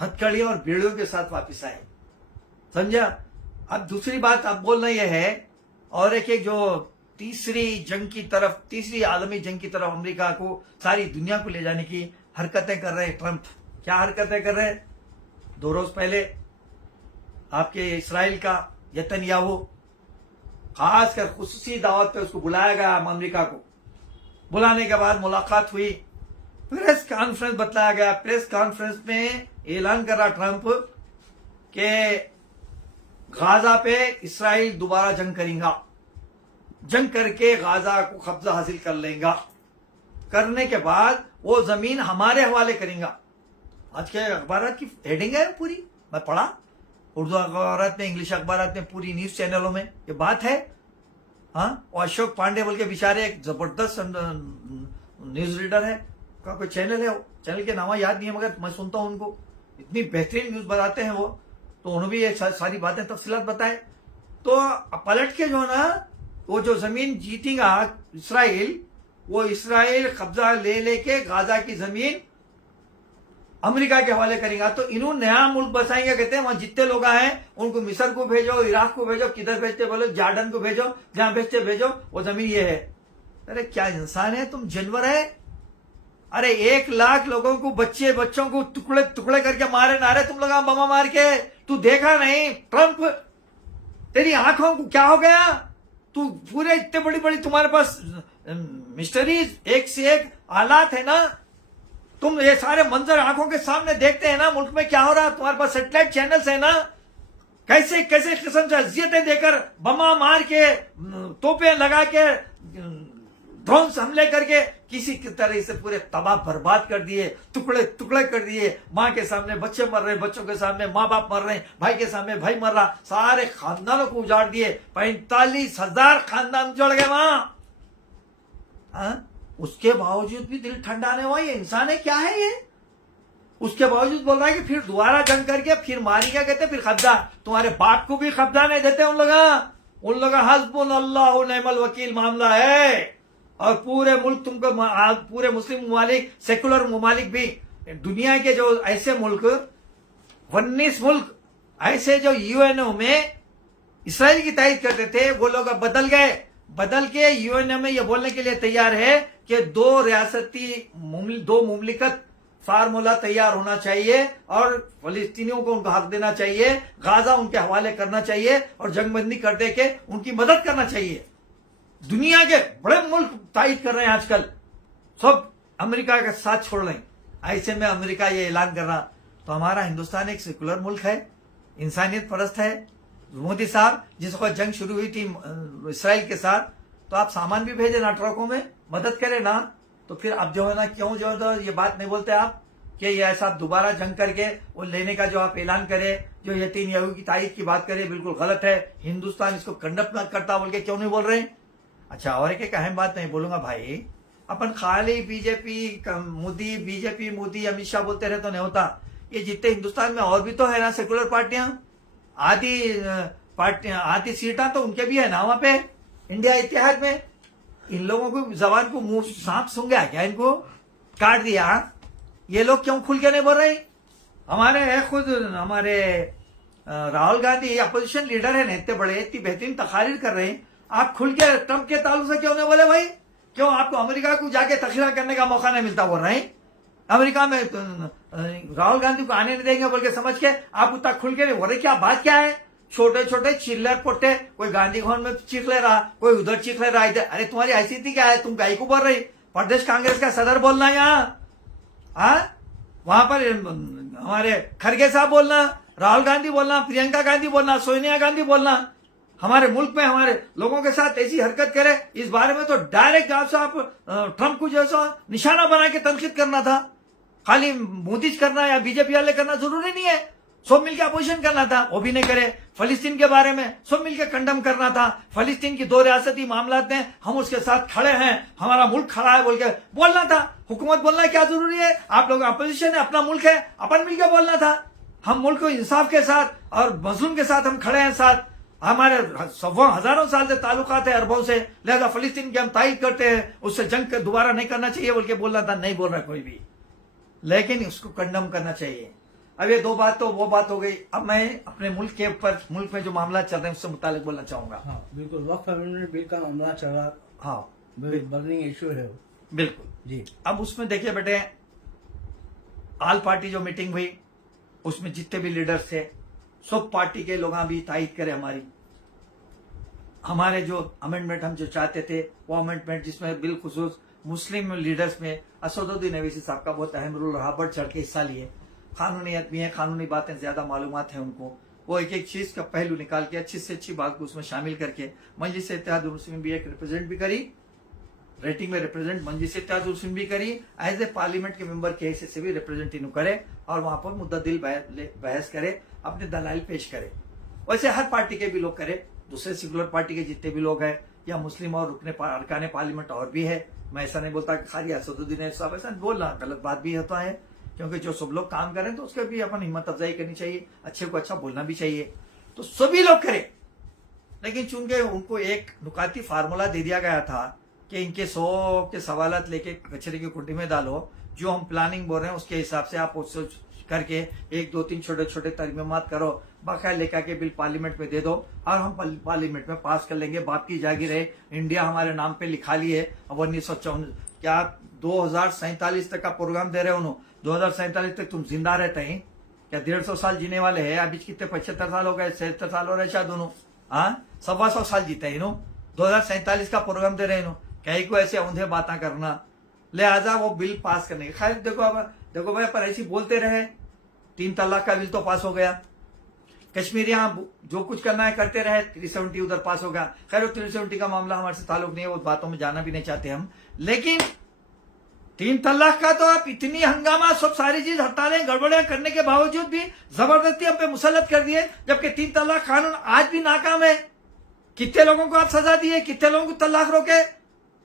हथकड़ियों और बेड़ियों के साथ वापिस आए। समझा? अब दूसरी बात आप बोलना यह है, और एक जो तीसरी आलमी जंग की तरफ अमेरिका को, सारी दुनिया को ले जाने की हरकतें कर रहे हैं ट्रंप। क्या हरकतें कर रहे हैं? 2 रोज पहले आपके इसराइल का नेतन्याहू, खासकर खुसूसी दावत पे उसको बुलाया गया अमेरिका को। बुलाने के बाद मुलाकात हुई, प्रेस कॉन्फ्रेंस बतलाया गया। प्रेस कॉन्फ्रेंस में ऐलान कर रहा ट्रंप के गाजा पे इसराइल दोबारा जंग करेगा, जंग करके गाजा को कब्जा हासिल कर लेगा, करने के बाद वो जमीन हमारे हवाले करेगा। आज के अखबार की हेडिंग है पूरी, मैं पढ़ा उर्दू अखबार में, इंग्लिश अखबार में, पूरी न्यूज चैनलों में ये बात है। हाँ, और अशोक पांडे बोल के बेचारे एक जबरदस्त न्यूज रीडर है, का कोई चैनल है, चैनल के नाम याद नहीं है मगर मैं सुनता हूं उनको, इतनी बेहतरीन न्यूज बताते हैं वो। तो उन्होंने भी ये सारी बातें तफसीलात बताए। तो पलट के जो है ना, वो जो जमीन जीतेगा इसराइल, वो इसराइल कब्जा ले लेके गाजा की जमीन अमेरिका के हवाले करेगा। तो इन्होंने नया मुल्क बसाएंगे, कहते हैं वहां जितने लोग हैं उनको मिस्र को भेजो, इराक को भेजो, किधर भेजते बोलो, जॉर्डन को भेजो, जहां भेजते भेजो, वो जमीन ये है। अरे क्या इंसान है तुम, जानवर है? अरे 1 लाख लोगों को, बच्चों को टुकड़े टुकड़े करके मारे नारे तुम लोग बमा मार के। तू देखा नहीं ट्रंप? तेरी आंखों को क्या हो गया? तू पूरे इतने बड़ी बड़ी तुम्हारे पास मिस्टरीज, एक से एक हालात है ना, तुम ये सारे मंजर आंखों के सामने देखते हैं ना, मुल्क में क्या हो रहा है। तुम्हारे पास सैटेलाइट चैनल्स है ना, कैसे कैसे किस्म से अजियतें देकर, बमा मार के, तोपें लगा के, ड्रोन हमले करके किसी की तरह से पूरे तबाह बर्बाद कर दिए, टुकड़े टुकड़े कर दिए। माँ के सामने बच्चे मर रहे, बच्चों के सामने माँ बाप मर रहे, भाई के सामने भाई मर रहा, सारे खानदानों को उजाड़ दिए। 45,000 खानदान उजड़ गए वहां। उसके बावजूद भी दिल ठंडा नहीं हुआ। ये इंसान है क्या है ये? उसके बावजूद बोल रहा है कि फिर दोबारा जंग करके फिर मारेंगे, कहते फिर कब्जा। तुम्हारे बाप को भी कब्जा नहीं देते उन लोग हस्बुनल्लाहु व निअमल वकील मामला है। और पूरे मुल्क तुमको, पूरे मुस्लिम ममालिक, सेकुलर ममालिक भी, दुनिया के जो ऐसे मुल्क, 19 मुल्क ऐसे जो यूएनओ में इसराइल की तायद करते थे, वो लोग अब बदल के यूएनओ में ये बोलने के लिए तैयार है कि 2 मुमलिकत फार्मूला तैयार होना चाहिए और फलस्तीनियों को उनका हक देना चाहिए, गाजा उनके हवाले करना चाहिए और जंगबंदी कर दे के उनकी मदद करना चाहिए। दुनिया के बड़े मुल्क तायद कर रहे हैं आजकल, सब अमेरिका का साथ छोड़ रहे हैं। ऐसे में अमेरिका ये ऐलान कर रहा, तो हमारा हिंदुस्तान एक सेकुलर मुल्क है, इंसानियत परस्त है। मोदी साहब, जिस वक्त जंग शुरू हुई थी इसराइल के साथ, तो आप सामान भी भेजे ना, ट्रकों में मदद करें ना। तो फिर अब जो है ना, क्यों जो है तो ये बात नहीं बोलते आप कि ये ऐसा दोबारा जंग करके वो लेने का जो आप ऐलान करें, जो नेतन्याहू की तायद की बात करें, बिल्कुल गलत है। हिंदुस्तान इसको कंडम न करता बोल के क्यों नहीं बोल रहे? अच्छा, और एक अहम बात नहीं बोलूंगा भाई, अपन खाली बीजेपी मोदी अमित शाह बोलते रहे तो नहीं होता। ये जितने हिंदुस्तान में और भी तो है ना सेकुलर पार्टियां, आधी सीटा तो उनके भी है ना वहां पे इंडिया इतिहाद में। इन लोगों को जबान को मुंह सांप सूंघ गया क्या? इनको काट दिया? ये लोग क्यों खुल के नहीं बोल रहे? हमारे राहुल गांधी अपोजिशन लीडर है ना, इतने बड़े, इतनी बेहतरीन तकारीर कर रहे हैं, आप खुल के ट्रंप के ताल्लुक से क्यों नहीं बोले भाई? क्यों आपको अमेरिका को जाके तकरीर करने का मौका नहीं मिलता? बोल रहे हैं अमेरिका में राहुल गांधी को आने नहीं देंगे बोल के समझ के आप उतना खुल के नहीं बोल रहे। क्या बात क्या है? छोटे छोटे चिल्लर पोटे, कोई गांधी भवन में चीख ले रहा, कोई उधर चीख ले रहा, इधर। अरे तुम्हारी हैसियत क्या है? तुम गाय को बोल रही? प्रदेश कांग्रेस का सदर बोलना यहाँ, वहां पर हमारे खड़गे साहब बोलना, राहुल गांधी बोलना, प्रियंका गांधी बोलना, सोनिया गांधी बोलना, हमारे मुल्क में हमारे लोगों के साथ ऐसी हरकत करे, इस बारे में तो डायरेक्ट आप ट्रंप को जैसा निशाना बना के तनकीद करना था। खाली मोदी करना या बीजेपी वाले करना जरूरी नहीं है, सब मिलकर अपोजिशन करना था, वो भी नहीं करे। फलस्तीन के बारे में सब मिलकर कंडम करना था। फलस्तीन की 2 रियासती मामलात में हम उसके साथ खड़े हैं, हमारा मुल्क खड़ा है बोल के बोलना था। हुकूमत बोलना क्या जरूरी है? आप लोग अपोजिशन है, अपना मुल्क है, अपन मिलकर बोलना था। हम मुल्क को इंसाफ के साथ और मजलूम के साथ हम खड़े हैं साथ। हमारे हजारों साल से ताल्लुकात है अरबों से, लिहाजा फलस्तीन की हम तायद करते हैं, उससे जंग दोबारा नहीं करना चाहिए बोल के बोलना था। नहीं बोल रहा कोई भी, लेकिन उसको कंडम करना चाहिए। अब ये 2 बात तो वो बात हो गई। अब मैं अपने मुल्क के ऊपर, मुल्क में जो मामला चल रहे हैं उससे मुतालिक बोलना चाहूंगा। हाँ बिल्कुल, वक्फ अमेंडमेंट बिल का मामला चल रहा। हाँ बर्निंग इशू है वो। बिल्कुल जी। अब उसमें देखिए बेटे, आल पार्टी जो मीटिंग हुई उसमें जितने भी लीडर्स थे सब पार्टी के लोग भी तायद करे हमारे जो अमेंडमेंट हम जो चाहते थे वो अमेंडमेंट, जिसमें बिलखुसूस मुस्लिम लीडर्स में असदुद्दीन अवैसी साहब का बहुत अहम रोल रहा, बढ़ चढ़ के हिस्सा लिए। कानूनी आदमी है, कानूनी बातें ज्यादा मालूमात है उनको, वो एक एक चीज का पहलू निकाल के अच्छी से अच्छी बात को उसमें शामिल करके मजलिस इत्तेहाद मुस्लिम भी एक रिप्रेजेंट भी करी, रेटिंग में रिप्रेजेंट मजलिस इत्तेहाद मुस्लिम भी करी, एज ए पार्लियामेंट के मेंबर के हिस्से से भी रिप्रेजेंट इन्हों करे और वहां पर मुद्दा दिल बहस करे, अपने दलाइल पेश करे। वैसे हर पार्टी के भी लोग करे, दूसरे सेकुलर पार्टी के जितने भी लोग हैं या मुस्लिम और अरकान पार्लियामेंट और भी है। मैं ऐसा नहीं बोलता कि खाली असदुद्दीन साहब, ऐसा बोलना गलत बात भी होता है, क्योंकि जो सब लोग काम करें तो उसके भी अपन हिम्मत अफजाई करनी चाहिए, अच्छे को अच्छा बोलना भी चाहिए, तो सभी लोग करें। लेकिन चूंकि उनको एक नुकाती फार्मूला दे दिया गया था कि इनके 100 के सवालात लेके कचरे की कुंडी में डालो, जो हम प्लानिंग बोल रहे हैं उसके हिसाब से आप उससे करके 1 2 3 छोटे छोटे तरमीमात करो, बाकायदा लेकर के बिल पार्लियामेंट में दे दो और हम पार्लियामेंट में पास कर लेंगे। बाप की जागीर है, इंडिया हमारे नाम पे लिखा ली है। अब 1954 क्या 2047 तक का प्रोग्राम दे रहे हो, 2047 तक तुम जिंदा रहते हैं क्या? 150 साल जीने वाले हैं। अभी कितने 75 साल हो गए, 76 साल हो रहे शायद दोनों, हाँ 125 साल जीते हैं इन्हों। 2047 का प्रोग्राम दे रहे हैं कहीं को ऐसे औंधे बातें करना, लिहाजा वो बिल पास करने के। खैर देखो भाई, पर ऐसी बोलते रहे, 3 तलाक का बिल तो पास हो गया, कश्मीर यहाँ जो कुछ करना है करते रहे, 370 उधर पास हो गया। खैर 370 का मामला हमारे से ताल्लुक नहीं है, उस बातों में जाना भी नहीं चाहते हम। लेकिन 3 तलाक का तो आप इतनी हंगामा सब सारी चीज हड़तालें गड़बड़ियां करने के बावजूद भी जबरदस्ती हम पे मुसल्लत कर दिए, जबकि 3 तलाक कानून आज भी नाकाम है। कितने लोगों को आप सजा दिए, कितने लोगों को तलाक रोके?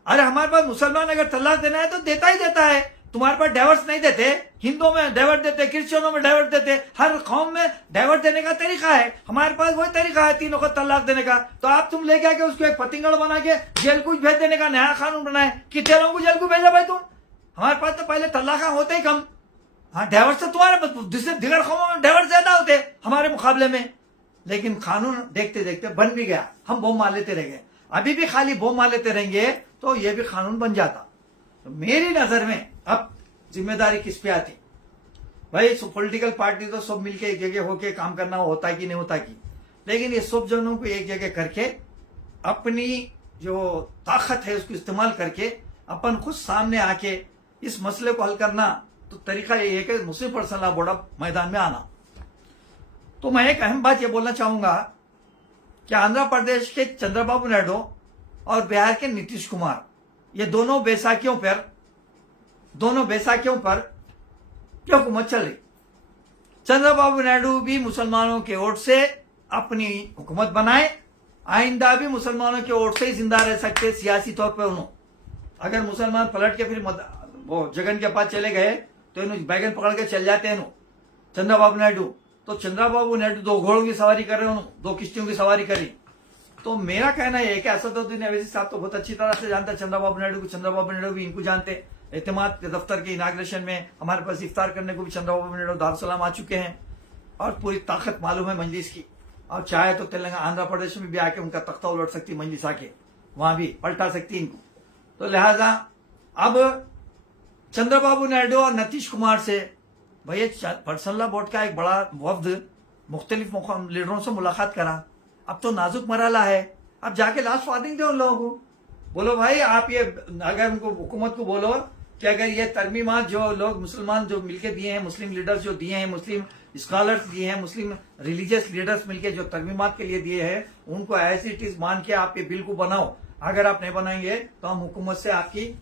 अरे हमारे पास मुसलमान अगर तलाक देना है तो देता ही देता है। तुम्हारे पास डाइवर्स नहीं देते, हिंदुओं में डाइवर्स देते, क्रिश्चियनों में डाइवर्स देते, हर कौम में डाइवर्स देने का तरीका है। हमारे पास वही तरीका है 3 वक्त तलाक देने का। तो आप तुम लेके आके उसको एक पतिंगड़ बना के जेल को भेज देने का नया कानून बनाए। कितने लोगों को जेल को भेजा भाई तुम? हमारे पास तो पहले तलाक होते ही कम। हाँ डाइवर्स तो तुम्हारे दिगर कौमों में डाइवर्स ज्यादा होते हमारे मुकाबले में। लेकिन कानून देखते देखते बन भी गया, हम बम मार लेते रह गए। अभी भी खाली बम मार लेते रहेंगे तो ये भी कानून बन जाता। तो मेरी नजर में अब जिम्मेदारी किस पे आती भाई? पॉलिटिकल पार्टी तो सब मिलके एक जगह होके काम करना होता है कि नहीं होता की, लेकिन ये सब जनों को एक जगह करके अपनी जो ताकत है उसको इस्तेमाल करके अपन खुद सामने आके इस मसले को हल करना, तो तरीका ये है कि मुस्लिम पर्सनल लॉ बोर्ड मैदान में आना। तो मैं एक अहम बात ये बोलना चाहूंगा कि आंध्र प्रदेश के चंद्रबाबू नायडू और बिहार के नीतीश कुमार, ये दोनों बैसाखियों पर क्यों हुकूमत चल रही? चंद्रबाबू नायडू भी मुसलमानों के वोट से अपनी हुकूमत बनाए, आइंदा भी मुसलमानों के वोट से ही जिंदा रह सकते सियासी तौर पर। उन्होंने अगर मुसलमान पलट के फिर वो जगन के पास चले गए तो इन्होंने बैगन पकड़ के चल जाते हैं चंद्रबाबू नायडू। तो चंद्रबाबू नायडू 2 घोड़ों की सवारी कर रहे हो, 2 किश्तियों की सवारी करी। तो मेरा कहना यह है कि असदुद्दीन अवैसी साहब तो बहुत अच्छी तरह से जानते हैं चंद्रबाबू नायडू को, चंद्रबाबू नायडू भी इनको जानते। एतमाद के दफ्तर के इनाग्रेशन में हमारे पास इफ्तार करने को भी चंद्रबाबू नायडू दारुसलाम आ चुके हैं और पूरी ताकत मालूम है मजलिस की। और चाहे तो तेलंगाना आंध्र प्रदेश में भी आके उनका तख्ता उलट सकती मजलिस, आके वहां भी पलटा सकती इनको। तो लिहाजा अब चंद्रबाबू नायडू और नीतीश कुमार से भैया पर्सनल लॉ बोर्ड का एक बड़ा वफ्द मुख्तलिफ लीडरों से मुलाकात करा। अब तो नाजुक मरहला है, अब जाके लास्ट वार्निंग दो उन लोगों को, बोलो भाई आप ये, अगर उनको हुकूमत को बोलो कि अगर ये तरमीमात जो लोग मुसलमान जो मिलके दिए हैं, मुस्लिम लीडर्स जो दिए हैं, मुस्लिम स्कॉलर्स दिए हैं, मुस्लिम रिलीजियस लीडर्स मिलके जो तरमीमात के लिए दिए हैं, उनको एज इट इज मान के आप ये बिल को बनाओ। अगर आप नहीं बनाएंगे तो हम हुकूमत से आपकी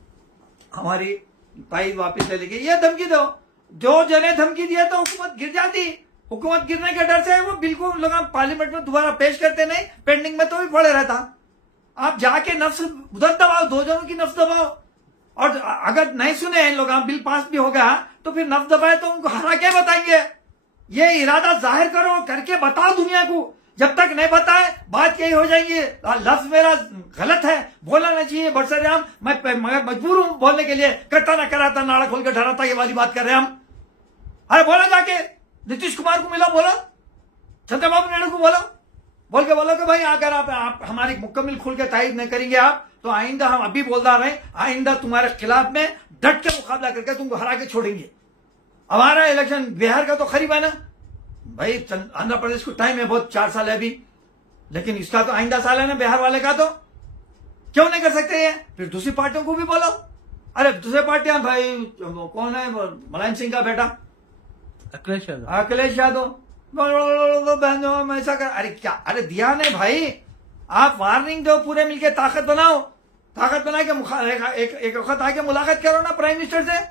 हमारी ताईद वापस ले लेंगे। ये धमकी दो, जो जने धमकी दिए तो हुकूमत गिर जाती। हुकूमत गिरने के डर से वो बिल्कुल लोग पार्लियामेंट में दोबारा पेश करते नहीं, पेंडिंग में तो भी पड़े रहता। आप जाके नफ्स उधर दबाओ, दो जनों की नफ्स दबाओ, और अगर नहीं सुने इन लोग, बिल पास भी हो गया तो फिर नफ्स दबाए तो उनको हरा के बताएंगे। ये इरादा जाहिर करो, करके बताओ दुनिया को। जब तक नहीं बताए बात यही हो जाएगी। लफ्ज मेरा गलत है, बोलना नहीं चाहिए बरसराम, मैं मजबूर हूं बोलने के लिए, करता ना कराता नाड़ा खोल के डराता, ये वाली बात कर रहे हैं हम। अरे बोला जाके नीतीश कुमार को मिलो, बोलो चंद्रबाबू नायडू को बोलो, बोल के बोलो कि भाई अगर आप हमारी मुकम्मल खुल के तारीफ नहीं करेंगे आप, तो आइंदा हम अभी बोल रहे हैं, आइंदा तुम्हारे खिलाफ में डट के मुकाबला करके तुमको हरा के छोड़ेंगे। हमारा इलेक्शन बिहार का तो करीब है ना भाई, आंध्र प्रदेश को टाइम है बहुत, 4 साल है अभी, लेकिन इसका तो आइंदा साल है ना बिहार वाले का, तो क्यों नहीं कर सकते ये? फिर दूसरी पार्टियों को भी बोलो। अरे दूसरी पार्टियां भाई कौन है, मुलायम सिंह का बेटा अखिलेश यादव, अखिलेश यादव, बहनों ऐसा कर, अरे क्या, अरे दिया नहीं भाई, आप वार्निंग दो, पूरे मिलके ताकत बनाओ, ताकत बना के एक वक्त आके मुलाकात करो ना प्राइम मिनिस्टर से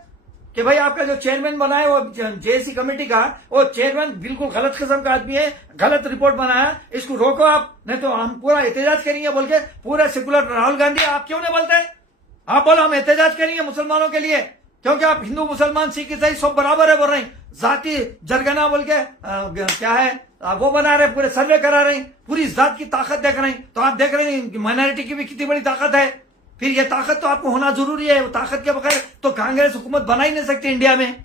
कि भाई आपका जो चेयरमैन बना है वो जेएसी कमेटी का, वो चेयरमैन बिल्कुल गलत किस्म का आदमी है, गलत रिपोर्ट बनाया, इसको रोको आप, नहीं तो हम पूरा एहतजाज करेंगे बोल के। पूरा सेकुलर राहुल गांधी, आप क्यों नहीं बोलते? आप बोलो हम एहतजाज करेंगे मुसलमानों के लिए, क्योंकि आप हिंदू मुसलमान सिख ईसाई सब बराबर है बोल रहे हैं, जाति जरगना बोल के क्या है वो बना रहे, पूरे सर्वे करा रहे हैं, पूरी जात की ताकत देख रहे हैं। तो आप देख रहे हैं माइनॉरिटी की भी कितनी बड़ी ताकत है। फिर ये ताकत तो आपको होना जरूरी है, वो ताकत के बगैर तो कांग्रेस हुकूमत बना ही नहीं सकती इंडिया में,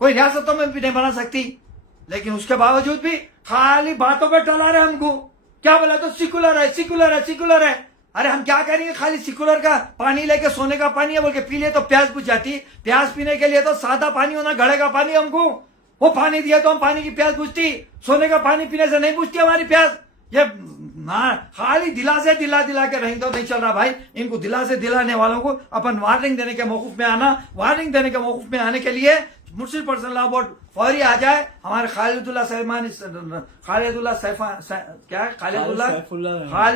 कोई रियासतों में भी नहीं बना सकती। लेकिन उसके बावजूद भी खाली बातों पर टला रहे हमको, क्या बोला तो सिकुलर है, सिकुलर है, सिकुलर है। अरे हम क्या करेंगे, खाली सिकुलर का पानी लेके सोने का पानी है बोल के पी लिए तो प्यास बुझ जाती। प्यास पीने के लिए तो सादा पानी होना, घड़े का पानी हमको, वो पानी दिया तो हम पानी की प्यास बुझती, सोने का पानी पीने से नहीं बुझती हमारी प्यास। ये खाली दिला के रहेंगे तो नहीं चल रहा भाई। इनको दिला से दिलाने वालों को अपन वार्निंग देने के मौकूफ में आना, वार्निंग देने के मौकूफ में आने के लिए मुंसिफ पर्सनल लॉ बोर्ड फौरी आ जाए। हमारे खालिदुल्लाह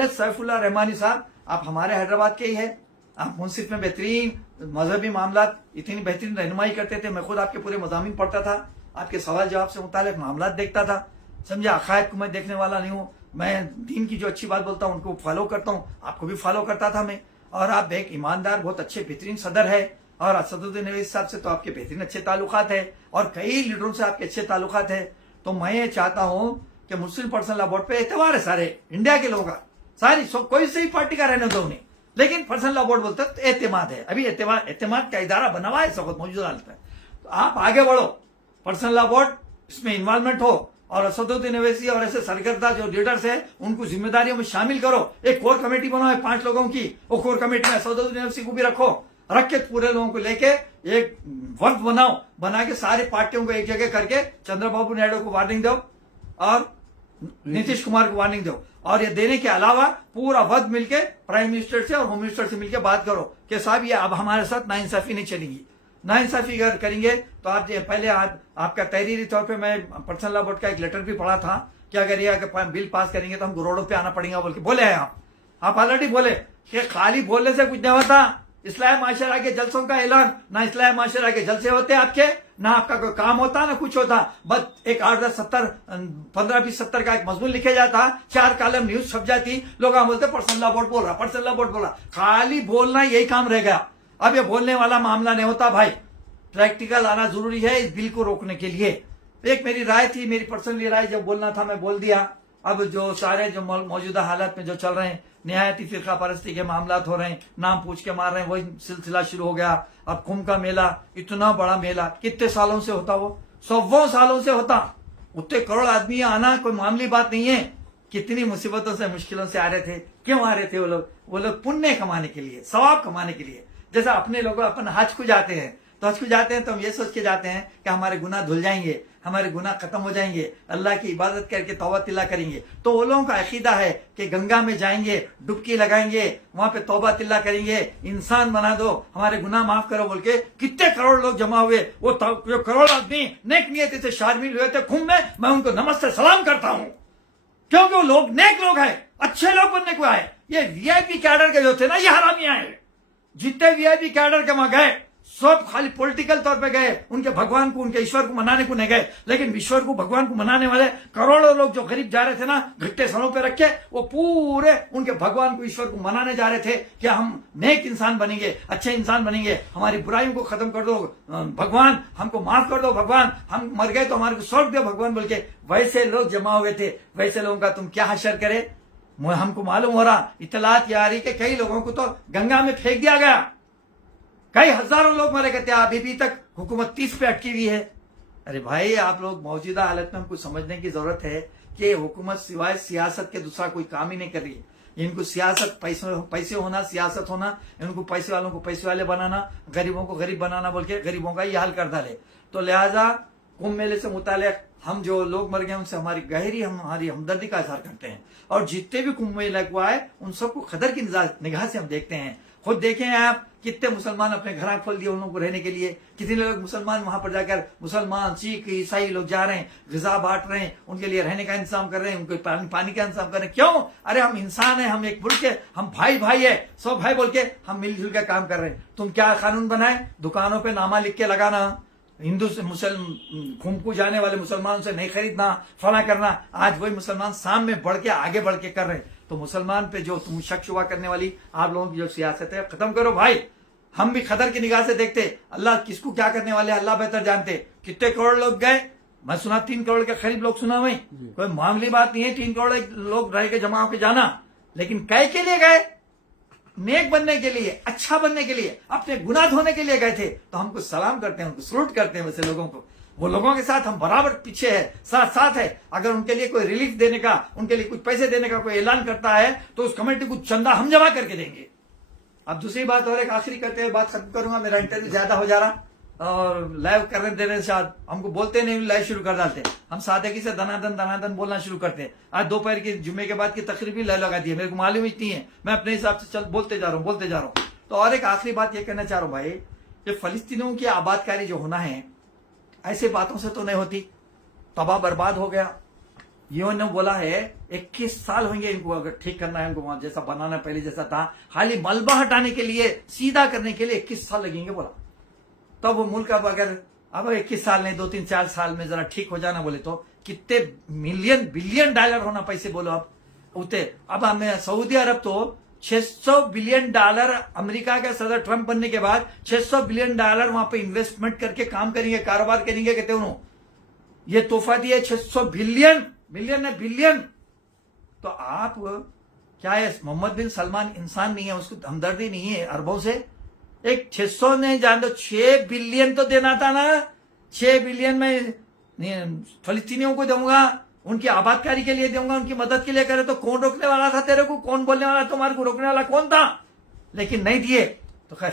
सैफुल्लाह रहमानी साहब, आप हमारे हैदराबाद के ही है, आप मुंसिफ में बेहतरीन मजहबी मामला इतनी बेहतरीन रहनुमाई करते थे। मैं खुद आपके पूरे मज़ामीन पढ़ता था, आपके सवाल जवाब से मुतालिक मामला देखता था, समझे। अकायद को मैं देखने वाला नहीं हूँ, मैं दीन की जो अच्छी बात बोलता हूँ उनको फॉलो करता हूँ, आपको भी फॉलो करता था मैं। और आप एक ईमानदार बहुत अच्छे बेहतरीन सदर है, और असदुद्दीन अवैसी साहब से तो आपके बेहतरीन अच्छे ताल्लुकात है, और कई लीडरों से आपके अच्छे ताल्लुकात है। तो मैं ये चाहता हूँ कि मुस्लिम पर्सनल लॉ बोर्ड पे एतबार है सारे इंडिया के लोगों का, सारी कोई सही पार्टी का रहने दो उन्हें, लेकिन पर्सनल लॉ बोर्ड बोलते तो एतमाद है। अभी एतमाद का इदारा बना हुआ है इस वक्त मौजूदा हालत में। तो आप आगे बढ़ो, पर्सनल लॉ बोर्ड इसमें इन्वॉल्वमेंट हो, और असदुद्दीन अवैसी और ऐसे सरगर्दा जो लीडर्स है उनको जिम्मेदारियों में शामिल करो। एक कोर कमेटी बनाओ है 5 लोगों की, वो कोर कमेटी में असदुद्दीन अवैसी को भी रख के पूरे लोगों को लेके एक वक्त बनाओ, बना के सारी पार्टियों को एक जगह करके चंद्रबाबू नायडू को वार्निंग दो और नीतीश कुमार को वार्निंग दो। और ये देने के अलावा पूरा वक्त मिलके प्राइम मिनिस्टर से और होम मिनिस्टर से मिलकर बात करो कि साहब ये अब हमारे साथ नाइंसाफी नहीं चलेगी। नाइंसाफी अगर करेंगे तो आप पहले आपका तहरीरी तौर पे मैं पर्सनल लॉ बोर्ड का एक लेटर भी पढ़ा था कि अगर ये बिल पास करेंगे तो हमको रोडों पे आना पड़ेगा बोल के बोले हैं आप ऑलरेडी बोले कि खाली बोलने से कुछ नहीं होता। इस्लाह माशरा के जलसों का ऐलान, ना इस्लाह माशरा के जलसे होते आपके, ना आपका कोई काम होता ना कुछ होता, बस एक 8, 10, 70, 15, 20, 70 का एक मजमून लिखे जाता, 4 कॉलम न्यूज छप जाती, लोग बोलते पर्सनल लॉ बोर्ड बोल रहा, पर्सनल लॉ बोर्ड बोल रहा। खाली बोलना यही काम रह गया। अब ये बोलने वाला मामला नहीं होता भाई, प्रैक्टिकल आना जरूरी है इस बिल को रोकने के लिए। एक मेरी राय थी, मेरी पर्सनली राय, जब बोलना था मैं बोल दिया। अब जो सारे जो मौजूदा हालात में जो चल रहे हैं, निहायती फिरका परस्ती के मामला हो रहे हैं, नाम पूछ के मार रहे हैं, वही सिलसिला शुरू हो गया। अब कुंभ का मेला, इतना बड़ा मेला कितने सालों से होता, वो 100 सालों से होता, उतने करोड़ आदमी आना कोई मामूली बात नहीं है। कितनी मुसीबतों से मुश्किलों से आ रहे थे, क्यों आ रहे थे वो लोग पुण्य कमाने के लिए, सवाब कमाने के लिए। जैसा अपने लोग अपन हज को जाते हैं, तो हज को जाते हैं तो हम ये सोच के जाते हैं कि हमारे गुनाह धुल जाएंगे, हमारे गुनाह खत्म हो जाएंगे, अल्लाह की इबादत करके तौबा तिल्ला करेंगे। तो वो लोगों का अकीदा है कि गंगा में जाएंगे, डुबकी लगाएंगे, वहां पे तौबा तिल्ला करेंगे, इंसान बना दो, हमारे गुनाह माफ करो बोल के कितने करोड़ लोग जमा हुए। वो जो करोड़ आदमी नेक नियत से शामिल हुए थे कुंभ में, मैं उनको नमस्ते सलाम करता हूं, क्योंकि वो लोग नेक लोग हैं, अच्छे लोग बनने को आए। ये वीआईपी कैडर के जो थे ना, ये हरामी आए। जितने वीआईपी कैडर के वहां गए सब खाली पॉलिटिकल तौर पे गए, उनके भगवान को, उनके ईश्वर को मनाने को नहीं गए। लेकिन ईश्वर को, भगवान को मनाने वाले करोड़ों लोग जो गरीब जा रहे थे ना, घट्टे सरों पे रख के, वो पूरे उनके भगवान को, ईश्वर को मनाने जा रहे थे कि हम नेक इंसान बनेंगे, अच्छे इंसान बनेंगे, हमारी बुराइयों को खत्म कर दो भगवान, हमको माफ कर दो भगवान, हम मर गए तो हमारे को स्वर्ग दो भगवान बोल के वैसे लोग जमा हुए थे। वैसे लोगों का तुम क्या हशर करे? हमको मालूम हो रहा, इतलात ये आ रही कि कई लोगों को तो गंगा में फेंक दिया गया, कई हजारों लोग मरे कहते हैं, अभी भी तक हुकूमत 30 पे अटकी हुई है। अरे भाई, आप लोग मौजूदा हालत में हमको समझने की जरूरत है कि हुकूमत सिवाय सियासत के दूसरा कोई काम ही नहीं कर रही है। इनको सियासत, पैसे होना, सियासत होना, इनको पैसे वालों को पैसे वाले बनाना, गरीबों को गरीब बनाना बोल के गरीबों का ही हाल कर डाले। तो लिहाजा कुंभ मेले से मुताल्लिक हम जो लोग मर गए उनसे हमारी हमदर्दी का इजहार करते हैं, और जितने भी कुंभ मेला को आए उन सबको कदर की निगाह से हम देखते हैं। खुद देखें आप, कितने मुसलमान अपने घर खोल दिए उन लोगों को रहने के लिए, कितने लोग मुसलमान वहां पर जाकर, मुसलमान, सिख, ईसाई लोग जा रहे हैं, ग़िज़ा बांट रहे हैं, उनके लिए रहने का इंतजाम कर रहे हैं, उनको पानी का इंतजाम कर रहे हैं। क्यों? अरे हम इंसान है, हम एक मुल्क के, हम भाई है, सब भाई बोल के हम मिलजुल के काम कर रहे हैं। तुम क्या कानून बनाए? दुकानों पर नामा लिख के लगाना, हिंदू से कुंभ को जाने वाले मुसलमानों से नहीं खरीदना, फला करना। आज वही मुसलमान सामने बढ़ के, आगे बढ़ के कर रहे हैं। तो मुसलमान पे जो तुम शक शुबा करने वाली आप लोगों की जो सियासत है, खत्म करो भाई। हम भी कदर की निगाह से देखते, अल्लाह किसको क्या करने वाले अल्लाह बेहतर जानते। कितने करोड़ लोग गए? मैं सुना 3 करोड़ के करीब लोग सुना हुए, कोई मामूली बात नहीं है 3 करोड़ लोग रह के जमा होकर जाना। लेकिन कै के लिए गए? नेक बनने के लिए, अच्छा बनने के लिए, अपने गुनाह धोने के लिए गए थे। तो हमको सलाम करते हैं, उनको सलूट करते हैं वैसे लोगों को। वो लोगों के साथ हम बराबर पीछे है, साथ है। अगर उनके लिए कोई रिलीफ देने का, उनके लिए कुछ पैसे देने का कोई ऐलान करता है तो उस कमेटी को चंदा हम जमा करके देंगे। अब दूसरी बात और एक आखिरी करते हुए बात खत्म करूंगा, मेरा इंटरव्यू ज्यादा हो जा रहा और लाइव करने देने से हमको बोलते नहीं, लाइव शुरू कर डालते। हम सादगी से दनादन बोलना शुरू करते हैं। आज दोपहर की जुम्मे के बाद की तकरीर भी लाइव लगा दी है, मेरे को मालूम इतनी है, मैं अपने हिसाब से चल बोलते जा रहा हूँ। तो और एक आखिरी बात ये कहना चाह रहा हूँ भाई, कि फलस्तीनियों की आबादकारी जो होना है, ऐसे बातों से तो नहीं होती। तबाह बर्बाद हो गया, यूएन ने बोला है 21 साल होंगे इनको, अगर ठीक करना है, इनको वहां जैसा बनाना पहले जैसा था, खाली मलबा हटाने के लिए, सीधा करने के लिए 21 साल लगेंगे बोला। तब वो मुल्क अब 21 साल नहीं, 2-3-4 साल में जरा ठीक हो जाना बोले तो कितने बिलियन डॉलर होना पैसे बोलो आप उतने। अब हमें सऊदी अरब तो $600 बिलियन, अमेरिका के सदर ट्रंप बनने के बाद $600 बिलियन वहां पे इन्वेस्टमेंट करके काम करेंगे, कारोबार करेंगे। कहते उन्होंने ये तोहफा दिया 600 बिलियन। तो आप क्या है, मोहम्मद बिन सलमान इंसान नहीं है, उसको हमदर्दी नहीं है अरबों से? एक 600 नहीं जान दो, 6 बिलियन तो देना था ना। 6 बिलियन में फलस्तीनियों को दूंगा, उनकी आबादकारी के लिए दूंगा, उनकी मदद के लिए करे। तो कौन रोकने वाला था तेरे को? कौन बोलने वाला? तुम्हारे को रोकने वाला कौन था? लेकिन नहीं दिए, तो खैर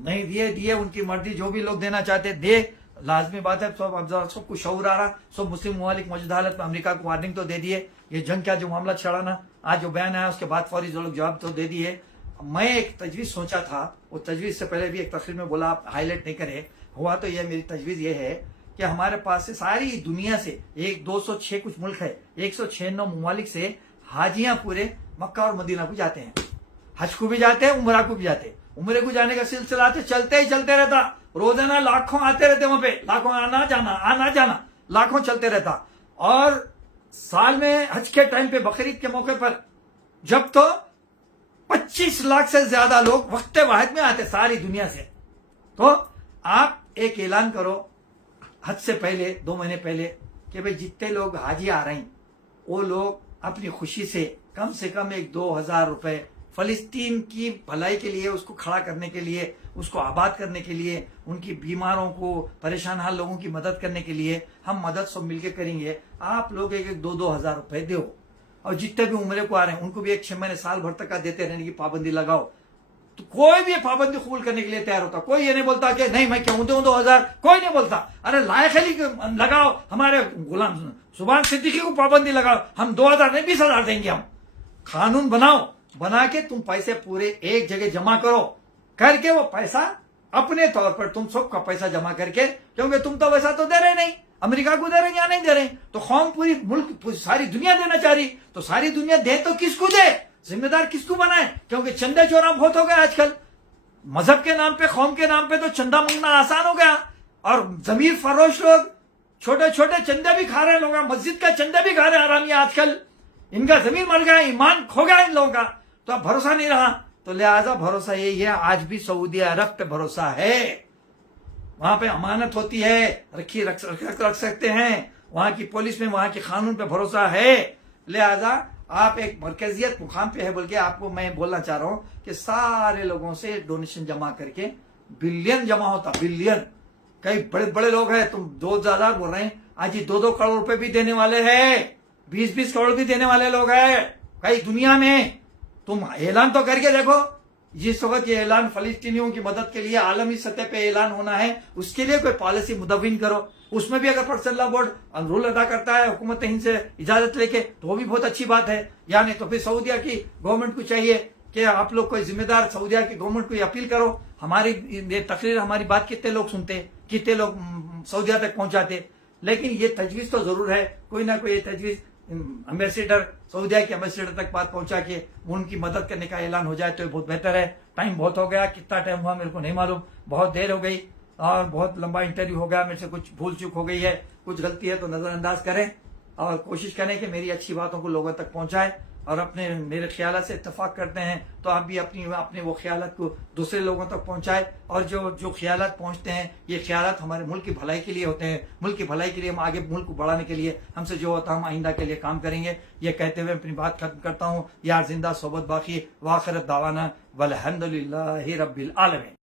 नहीं दिए, उनकी मर्जी, जो भी लोग देना चाहते दे, लाजमी बात है। सबको शऊर आ रहा, सब मुस्लिम ममालिक मौजूदा हालत में अमेरिका को वार्निंग तो दे दिए, ये जंग का जो मामला छड़ाना, आज जो बयान आया उसके बाद फौरी जो लोग जवाब तो दे दिए। मैं एक तजवीज सोचा था, वो तजवीज से पहले भी एक तकरीर में बोला, आप हाईलाइट नहीं करे, हुआ तो यह मेरी तजवीज ये है कि हमारे पास से सारी दुनिया से 206 कुछ मुल्क है, 196 ममालिक से हाजियां पूरे मक्का और मदीना को जाते हैं, हज को भी जाते हैं, उमरा को भी जाते हैं। उमरे को जाने का सिलसिला चलते ही चलते रहता, रोजाना लाखों आते रहते वहां पे, लाखों आना जाना लाखों चलते रहता। और साल में हज के टाइम पे, बकरीद के मौके पर, जब तो 25 लाख से ज्यादा लोग वक्त वाहिद में आते सारी दुनिया से। तो आप एक ऐलान करो हज से पहले, 2 महीने पहले, कि भाई जितने लोग हाजी आ रहे हैं वो लोग अपनी खुशी से कम 2,000 रुपए फलस्तीन की भलाई के लिए, उसको खड़ा करने के लिए, उसको आबाद करने के लिए, उनकी बीमारों को, परेशान हाल लोगों की मदद करने के लिए हम मदद सब मिलकर करेंगे। आप लोग 1-2 हज़ार रुपए दो, और जितने भी उम्रे को आ रहे हैं उनको भी 6 महीने साल भर तक का देते रहने की पाबंदी लगाओ। तो कोई भी पाबंदी कबूल करने के लिए तैयार होता, कोई ये नहीं बोलता कि नहीं मैं क्यों दूं 2,000, कोई नहीं बोलता। अरे लायक अली लगाओ, हमारे गुलाम सुभान सिद्दीकी को पाबंदी लगाओ, हम 2,000 नहीं 20,000 देंगे। हम कानून बनाओ, बना के तुम पैसे पूरे एक जगह जमा करो, करके वो पैसा अपने तौर पर तुम सबका पैसा जमा करके, क्योंकि तुम तो वैसा तो दे रहे नहीं, अमेरिका को दे रहे या नहीं दे रहे, तो कौम पूरी मुल्क सारी दुनिया देना चाह रही, तो सारी दुनिया दे तो किसको दे, जिम्मेदार किसको बनाए? क्योंकि चंदे चोरा बहुत हो गए आजकल। मजहब के नाम पे, कौम के नाम पे तो चंदा मांगना आसान हो गया। और जमीर फरोश लोग छोटे छोटे चंदे भी खा रहे हैं, लोग मस्जिद का चंदे भी खा रहे हैं आरामी आजकल। इनका जमीर मर गया, ईमान खो गया इन लोगों का, तो अब भरोसा नहीं रहा। तो लिहाजा भरोसा यही है, आज भी सऊदी अरब पे भरोसा है, वहां पे अमानत होती है, रख सकते हैं, वहां की पुलिस में, वहां के कानून पे भरोसा है। लिहाजा आप एक मरकजियत मुकाम पे है बोल के आपको मैं बोलना चाह रहा हूं कि सारे लोगों से डोनेशन जमा करके बिलियन जमा होता, बिलियन। कई बड़े बड़े लोग हैं, तुम 2000 बोल रहे हैं, आज ये 2-2 करोड़ रुपए भी देने वाले हैं, 20-20 करोड़ भी देने वाले लोग हैं कई दुनिया में। तुम ऐलान तो करके देखो, जिस वक्त ये ऐलान फलस्तीनियों की मदद के लिए आलमी सतह पे ऐलान होना है, उसके लिए कोई पॉलिसी मुदव्विन करो। उसमें भी अगर पर्सनल लॉ बोर्ड रूल अदा करता है हुकूमत हिंद से इजाजत लेके, तो वो भी बहुत अच्छी बात है। या नहीं तो फिर सऊदिया की गवर्नमेंट को चाहिए कि आप लोग कोई जिम्मेदार सऊदिया की गवर्नमेंट को अपील करो, हमारी ये तकरीर, हमारी बात कितने लोग सुनते, कितने लोग सऊदिया तक पहुंचाते। लेकिन ये तजवीज तो जरूर है, कोई ना कोई ये तजवीज एम्बेसडर, सऊदिया के एम्बेसडर तक बात पहुंचा के उनकी मदद करने का ऐलान हो जाए तो बहुत बेहतर है। टाइम बहुत हो गया, कितना टाइम हुआ मेरे को नहीं मालूम, बहुत देर हो गई और बहुत लंबा इंटरव्यू हो गया, मेरे से कुछ भूल चूक हो गई है, कुछ गलती है तो नजरअंदाज करें और कोशिश करें कि मेरी अच्छी बातों को लोगों तक पहुंचाए और अपने मेरे ख्याल से इत्तेफाक करते हैं तो आप भी अपने वो ख्याल को दूसरे लोगों तक पहुंचाए। और जो ख्याल पहुंचते हैं, ये ख्याल हमारे मुल्क की भलाई के लिए होते हैं, मुल्क की भलाई के लिए, हम आगे मुल्क को बढ़ाने के लिए हमसे जो होता है हम आइंदा के लिए काम करेंगे। ये कहते हुए अपनी बात खत्म करता हूँ। यार जिंदा सोबत बाकी, वाखिरत दावाना वल्हम्दुलिल्लाहि रब्बिल आलमीन।